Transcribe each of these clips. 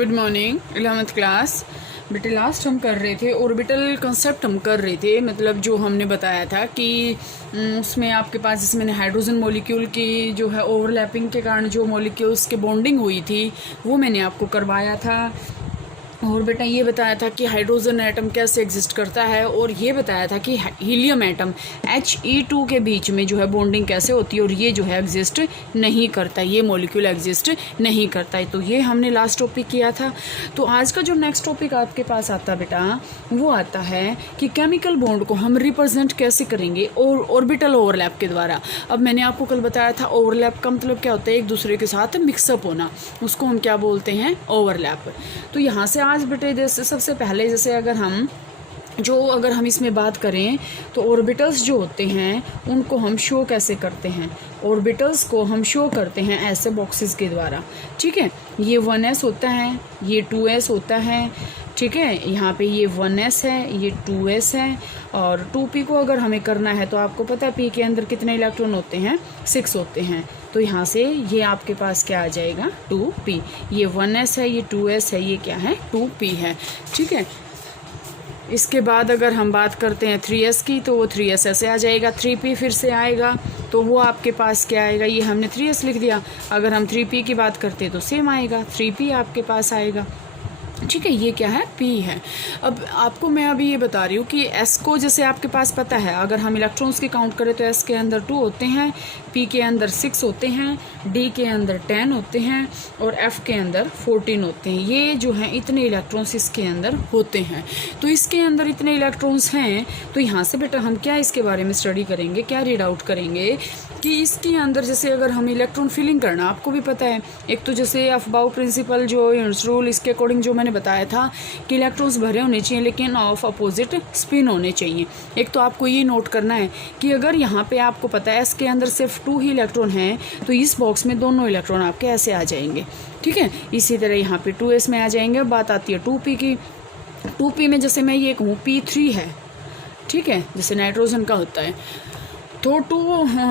Good morning 11th class. बेटे last हम कर रहे थे ऑर्बिटल कंसेप्ट हम कर रहे थे, मतलब जो हमने बताया था कि उसमें आपके पास जिसमें हाइड्रोजन मॉलिक्यूल की जो है ओवरलैपिंग के कारण जो मॉलिक्यूल्स के बॉन्डिंग हुई थी वो मैंने आपको करवाया था। और बेटा ये बताया था कि हाइड्रोजन एटम कैसे एग्जिस्ट करता है, और ये बताया था कि हीलियम एटम He2 के बीच में जो है बॉन्डिंग कैसे होती है और ये जो है एग्जिस्ट नहीं करता, ये मॉलिक्यूल एग्जिस्ट नहीं करता है। तो ये हमने लास्ट टॉपिक किया था। तो आज का जो नेक्स्ट टॉपिक आपके पास आता बेटा वो आता है कि केमिकल बॉन्ड को हम रिप्रेजेंट कैसे करेंगे और ऑर्बिटल ओवरलैप के द्वारा। अब मैंने आपको कल बताया था ओवरलैप का मतलब क्या होता है, एक दूसरे के साथ मिक्सअप होना, उसको हम क्या बोलते हैं, ओवरलैप। तो यहाँ से आज बेटे जैसे सबसे पहले जैसे अगर हम इसमें बात करें तो ऑर्बिटल्स जो होते हैं उनको हम शो कैसे करते हैं। ऑर्बिटल्स को हम शो करते हैं ऐसे बॉक्सेस के द्वारा, ठीक है। ये 1s होता है, ये 2s होता है, ठीक है। यहाँ पे ये 1s है, ये 2s है, और 2p को अगर हमें करना है तो आपको पता है p के अंदर कितने इलेक्ट्रॉन होते हैं, 6 होते हैं। तो यहाँ से ये आपके पास क्या आ जाएगा, 2p। ये 1s है, ये 2s है, ये क्या है, 2p है, ठीक है। इसके बाद अगर हम बात करते हैं 3s की तो वो 3s ऐसे आ जाएगा, 3p फिर से आएगा तो वो आपके पास क्या आएगा, ये हमने 3s लिख दिया। अगर हम 3p की बात करते हैं तो सेम आएगा, 3p आपके पास आएगा, ठीक है। ये क्या है, P है। अब आपको मैं अभी ये बता रही हूँ कि S को जैसे आपके पास पता है, अगर हम इलेक्ट्रॉन्स की काउंट करें तो S के अंदर 2 होते हैं, P के अंदर 6 होते हैं, D के अंदर 10 होते हैं और F के अंदर 14 होते हैं। ये जो हैं इतने इलेक्ट्रॉन्स इसके अंदर होते हैं। तो इसके अंदर इतने इलेक्ट्रॉन्स हैं तो यहाँ से बेटा हम क्या इसके बारे में स्टडी करेंगे, क्या रीड आउट करेंगे कि इसके अंदर जैसे अगर हम इलेक्ट्रॉन फिलिंग करना, आपको भी पता है, एक तो जैसे अफबाउ प्रिंसिपल जो यर्न्स रूल, इसके अकॉर्डिंग जो मैंने बताया था कि इलेक्ट्रॉन्स भरे होने चाहिए लेकिन ऑफ अपोजिट स्पिन होने चाहिए। एक तो आपको ये नोट करना है कि अगर यहाँ पे आपको पता है S के अंदर सिर्फ 2 ही इलेक्ट्रॉन हैं तो इस बॉक्स में दोनों इलेक्ट्रॉन आपके ऐसे आ जाएंगे, ठीक है। इसी तरह यहाँ पे 2s में आ जाएंगे। अब बात आती है 2p की। 2p में जैसे मैं ये कहूँ p3 है, ठीक है, जैसे नाइट्रोजन का होता है, तो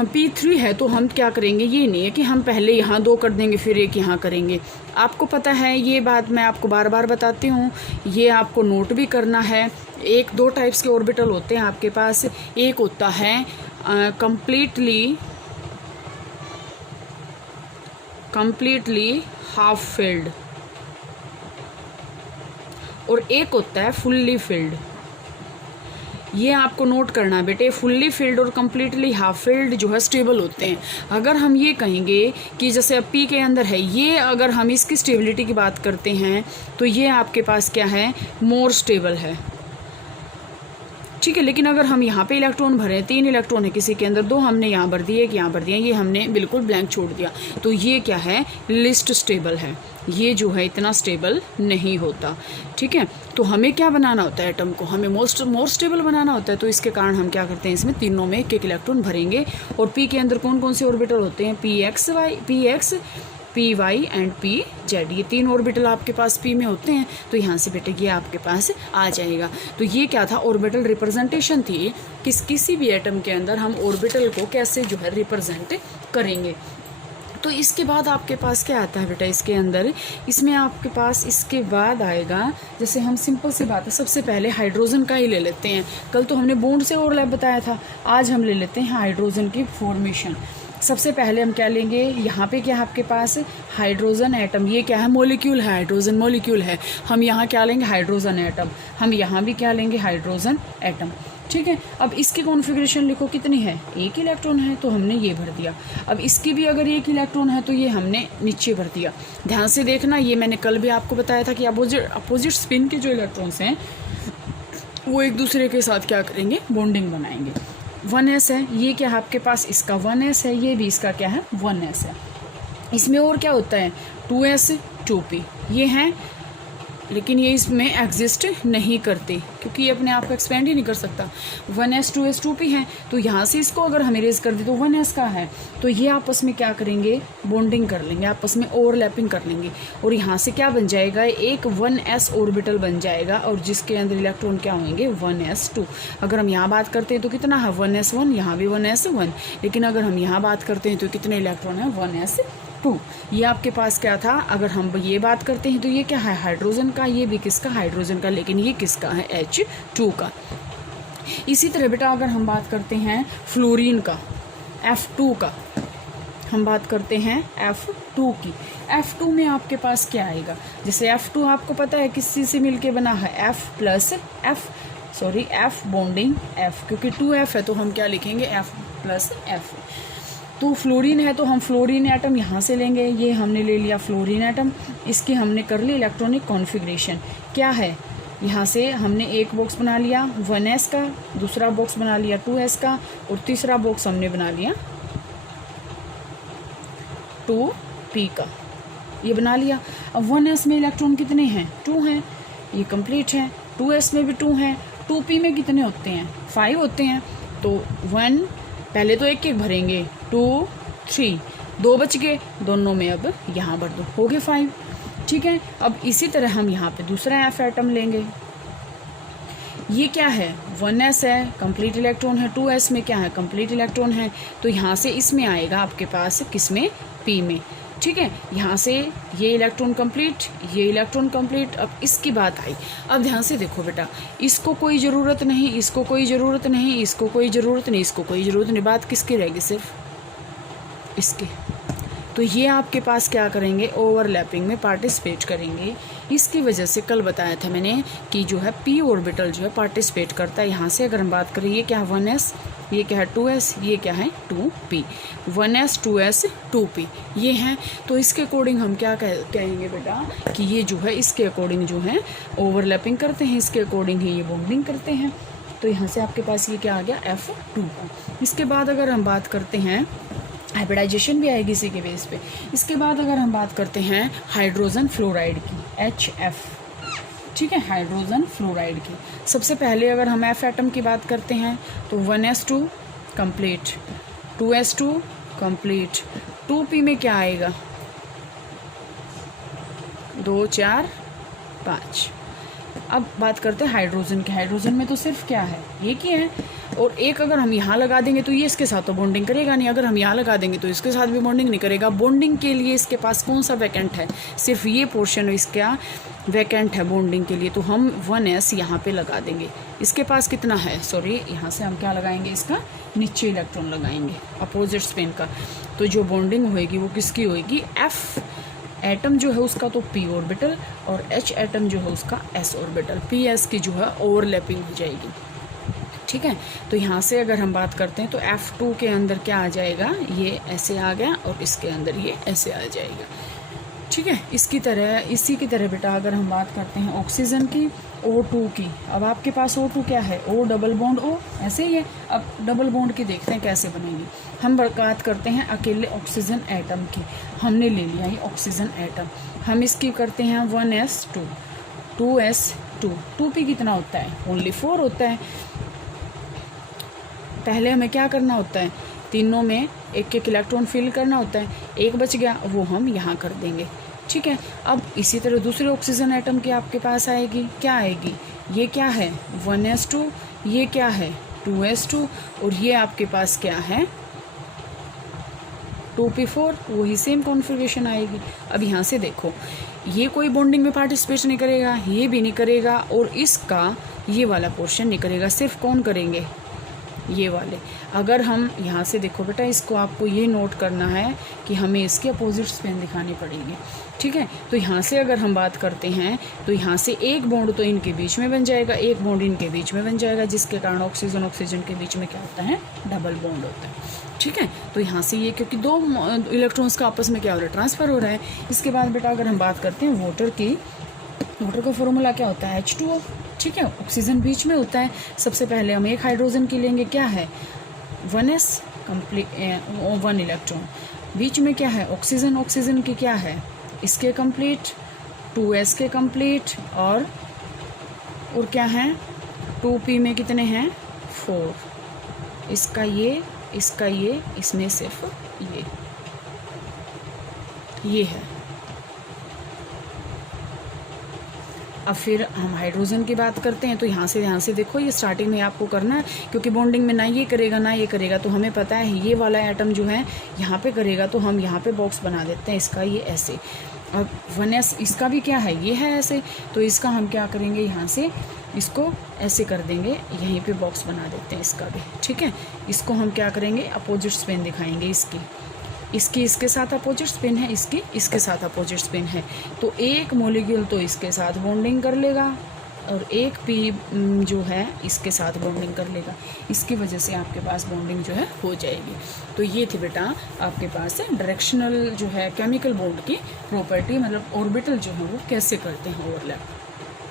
p3 है तो हम क्या करेंगे, ये नहीं है कि हम पहले यहाँ 2 कर देंगे फिर एक यहाँ करेंगे। आपको पता है, ये बात मैं आपको बार बार बताती हूँ, ये आपको नोट भी करना है। 1-2 टाइप्स के ऑर्बिटल होते हैं आपके पास। एक होता है कंप्लीटली हाफ फिल्ड और एक होता है फुल्ली फिल्ड। ये आपको नोट करना बेटे, फुल्ली फिल्ड और कम्प्लीटली हाफ फिल्ड जो है स्टेबल होते हैं। अगर हम ये कहेंगे कि जैसे अब P के अंदर है, ये अगर हम इसकी स्टेबिलिटी की बात करते हैं तो ये आपके पास क्या है, मोर स्टेबल है, ठीक है। लेकिन अगर हम यहाँ पे इलेक्ट्रॉन भरें, 3 इलेक्ट्रॉन है किसी के अंदर, 2 हमने यहाँ भर दिए, एक यहाँ भर दिया, ये हमने बिल्कुल ब्लैंक छोड़ दिया, तो ये क्या है, लिस्ट स्टेबल है। ये जो है इतना स्टेबल नहीं होता, ठीक है। तो हमें क्या बनाना होता है, एटम को हमें मोर स्टेबल बनाना होता है। तो इसके कारण हम क्या करते हैं, इसमें तीनों में एक इलेक्ट्रॉन भरेंगे। और P के अंदर कौन कौन से ऑर्बिटल होते हैं, px, py एंड pz। ये 3 ऑर्बिटल आपके पास P में होते हैं। तो यहाँ से बेटे ये आपके पास आ जाएगा। तो ये क्या था, ऑर्बिटल रिप्रेजेंटेशन थी कि किसी भी एटम के अंदर हम ऑर्बिटल को कैसे जो है रिप्रेजेंट करेंगे। तो इसके बाद आपके पास क्या आता है बेटा, इसके अंदर इसमें आपके पास इसके बाद आएगा, जैसे हम सिंपल सी बात है, सबसे पहले हाइड्रोजन का ही ले लेते हैं। कल तो हमने बॉन्ड से ओवरलैप बताया था, आज हम ले लेते हैं हाइड्रोजन की फॉर्मेशन। सबसे पहले हम क्या लेंगे, यहाँ पे क्या है आपके पास, हाइड्रोजन एटम। ये क्या है, मॉलिक्यूल है, हाइड्रोजन मॉलिक्यूल है। हम यहाँ क्या लेंगे, हाइड्रोजन एटम। हम यहाँ भी क्या लेंगे, हाइड्रोजन एटम, ठीक है। अब इसकी कॉन्फ़िगरेशन लिखो, कितनी है, 1 इलेक्ट्रॉन है तो हमने ये भर दिया। अब इसकी भी अगर 1 इलेक्ट्रॉन है तो ये हमने नीचे भर दिया। ध्यान से देखना, ये मैंने कल भी आपको बताया था कि अपोजिट स्पिन के जो इलेक्ट्रॉन्स हैं वो एक दूसरे के साथ क्या करेंगे, बॉन्डिंग बनाएंगे। 1s है, ये क्या है आपके पास, इसका 1s है, ये भी इसका क्या है, 1s है। इसमें और क्या होता है, 2s 2p, ये हैं, लेकिन ये इसमें एग्जिस्ट नहीं करते क्योंकि ये अपने आप को एक्सपेंड ही नहीं कर सकता। 1s 2s 2p है, तो यहाँ से इसको अगर हम इरेज कर दें तो 1s का है, तो ये आपस में क्या करेंगे, बॉन्डिंग कर लेंगे, आपस में ओवरलैपिंग कर लेंगे। और यहाँ से क्या बन जाएगा, एक 1s ऑर्बिटल बन जाएगा और जिसके अंदर इलेक्ट्रॉन क्या होंगे, 1s2। अगर हम यहाँ बात करते हैं तो कितना है, 1s1, यहाँ भी 1s1। लेकिन अगर हम यहाँ बात करते हैं तो कितने इलेक्ट्रॉन है, 1s F2। ये आपके पास क्या था, अगर हम ये बात करते हैं तो ये क्या है, हाइड्रोजन का, ये भी किसका, हाइड्रोजन का, लेकिन ये किसका है, H2 का। इसी तरह बेटा अगर हम बात करते हैं फ्लोरीन का, F2 का, हम बात करते हैं F2 की। F2 में आपके पास क्या आएगा, जैसे F2 आपको पता है किस चीज़ से मिलके बना है, F बॉन्डिंग F, क्योंकि 2F है तो हम क्या लिखेंगे, F+F। तो फ्लोरीन है तो हम फ्लोरीन एटम यहाँ से लेंगे, ये हमने ले लिया फ्लोरीन एटम, इसकी हमने कर ली इलेक्ट्रॉनिक कॉन्फ़िगरेशन, क्या है, यहाँ से हमने एक बॉक्स बना लिया 1s का, दूसरा बॉक्स बना लिया 2s का, और तीसरा बॉक्स हमने बना लिया 2p का, ये बना लिया। अब 1s में इलेक्ट्रॉन कितने हैं, 2 हैं, ये कंप्लीट है। 2s में भी 2 हैं, 2p में कितने होते हैं, 5 होते हैं। तो 1 पहले तो एक एक भरेंगे, 2 3, 2 बच गए, दोनों में अब यहाँ भर दो, हो गए 5। ठीक है, अब इसी तरह हम यहाँ पे दूसरा F एटम लेंगे, ये क्या है, 1s है, कंप्लीट इलेक्ट्रॉन है, 2s में क्या है, कंप्लीट इलेक्ट्रॉन है, तो यहाँ से इसमें आएगा आपके पास किस में, p में। ठीक है, यहाँ से ये इलेक्ट्रॉन कंप्लीट, ये इलेक्ट्रॉन कंप्लीट। अब इसकी बात आई, अब ध्यान से देखो बेटा, इसको कोई ज़रूरत नहीं, इसको कोई ज़रूरत नहीं, इसको कोई ज़रूरत नहीं, इसको कोई ज़रूरत नहीं, बात किसकी रहेगी, सिर्फ इसके। तो ये आपके पास क्या करेंगे, ओवरलैपिंग में पार्टिसिपेट करेंगे। इसकी वजह से कल बताया था मैंने कि जो है p ऑर्बिटल जो है पार्टिसिपेट करता है। यहाँ से अगर हम बात करें, ये क्या है 1s, ये क्या है 2s, ये क्या है 2p, 1s 2s 2p ये हैं। तो इसके अकॉर्डिंग हम क्या कहेंगे बेटा कि ये जो है इसके अकॉर्डिंग जो है ओवरलैपिंग करते हैं, इसके अकॉर्डिंग ही ये बॉन्डिंग करते हैं। तो यहाँ से आपके पास ये क्या आ गया, F2 का। इसके बाद अगर हम बात करते हैं, हाइब्रिडाइजेशन भी आएगी इसी के बेस पे। इसके बाद अगर हम बात करते हैं हाइड्रोजन फ्लोराइड की, HF, ठीक है, हाइड्रोजन फ्लोराइड की। सबसे पहले अगर हम F एटम की बात करते हैं तो 1s2 complete, 2s2 complete, 2p में क्या आएगा, 2 4 5। अब बात करते हैं हाइड्रोजन की। हाइड्रोजन में तो सिर्फ क्या है, एक ही है, और एक अगर हम यहाँ लगा देंगे तो ये इसके साथ तो बॉन्डिंग करेगा नहीं, अगर हम यहाँ लगा देंगे तो इसके साथ भी बॉन्डिंग नहीं करेगा। बॉन्डिंग के लिए इसके पास कौन सा वैकेंट है, सिर्फ ये पोर्शन इसका वैकेंट है बॉन्डिंग के लिए, तो हम 1s यहाँ पे लगा देंगे। इसके पास कितना है, सॉरी यहाँ से हम क्या लगाएंगे, इसका नीचे इलेक्ट्रॉन लगाएंगे अपोजिट स्पिन का। तो जो बॉन्डिंग होएगी वो किसकी होएगी, F एटम जो है उसका तो p ऑर्बिटल, और H एटम जो है उसका s ऑर्बिटल, ps की जो है ओवरलैपिंग हो जाएगी। ठीक है, तो यहाँ से अगर हम बात करते हैं तो F2 के अंदर क्या आ जाएगा, ये ऐसे आ गया, और इसके अंदर ये ऐसे आ जाएगा। ठीक है, इसी की तरह बेटा अगर हम बात करते हैं ऑक्सीजन की, O2 की। अब आपके पास O2 क्या है, O डबल बॉन्ड O, ऐसे ही है। अब डबल बॉन्ड की देखते हैं कैसे बनेगी। हम बात करते हैं अकेले ऑक्सीजन एटम की, हमने ले लिया ये ऑक्सीजन एटम। हम इसकी करते हैं 1s2 2s2, 2p कितना होता है, ओनली 4 होता है। पहले हमें क्या करना होता है, तीनों में एक एक इलेक्ट्रॉन फिल करना होता है, एक बच गया वो हम यहाँ कर देंगे। ठीक है, अब इसी तरह दूसरे ऑक्सीजन एटम की आपके पास आएगी, क्या आएगी, ये क्या है 1s2, ये क्या है 2s2, और ये आपके पास क्या है 2p4, वही सेम कॉन्फ़िगरेशन आएगी। अब यहाँ से देखो, ये कोई बॉन्डिंग में पार्टिसिपेट नहीं करेगा, ये भी नहीं करेगा, और इसका ये वाला पोर्शन नहीं करेगा, सिर्फ कौन करेंगे, ये वाले। अगर हम यहाँ से देखो बेटा, इसको आपको ये नोट करना है कि हमें इसके अपोजिट स्पिन दिखानी पड़ेगी। ठीक है, तो यहाँ से अगर हम बात करते हैं तो यहाँ से एक बॉन्ड तो इनके बीच में बन जाएगा, एक बॉन्ड इनके बीच में बन जाएगा, जिसके कारण ऑक्सीजन के बीच में क्या होता है, डबल बॉन्ड होता है। ठीक है, तो यहाँ से ये क्योंकि दो इलेक्ट्रॉन्स का आपस में क्या हो रहा है, ट्रांसफ़र हो रहा है। इसके बाद बेटा अगर हम बात करते हैं वाटर की, वाटर का फॉर्मूला क्या होता है, H2O। ठीक है, ऑक्सीजन बीच में होता है। सबसे पहले हम एक हाइड्रोजन की लेंगे, क्या है 1s कंप्लीट, 1 इलेक्ट्रॉन, बीच में क्या है ऑक्सीजन की क्या है, इसके कंप्लीट, 2s के कंप्लीट, और क्या है 2p में कितने हैं 4, इसका ये, इसमें सिर्फ ये है। अब फिर हम हाइड्रोजन की बात करते हैं। तो यहाँ से देखो, ये स्टार्टिंग में आपको करना है, क्योंकि बॉन्डिंग में ना ये करेगा ना ये करेगा, तो हमें पता है ये वाला एटम जो है यहाँ पे करेगा, तो हम यहाँ पे बॉक्स बना देते हैं इसका, ये ऐसे। अब 1s इसका भी क्या है, ये है ऐसे, तो इसका हम क्या करेंगे, यहाँ से इसको ऐसे कर देंगे, यहीं पे बॉक्स बना देते हैं इसका भी, ठीक है। इसको हम क्या करेंगे, अपोजिट स्पिन दिखाएंगे इसकी इसके साथ अपोजिट स्पिन है, इसकी इसके साथ अपोजिट स्पिन है, तो एक मॉलिक्यूल तो इसके साथ बॉन्डिंग कर लेगा और एक पी जो है इसके साथ बॉन्डिंग कर लेगा। इसकी वजह से आपके पास बॉन्डिंग जो है हो जाएगी। तो ये थी बेटा आपके पास डायरेक्शनल जो है केमिकल बॉन्ड की प्रॉपर्टी, मतलब ऑर्बिटल जो है वो कैसे करते हैं ओवरलैप।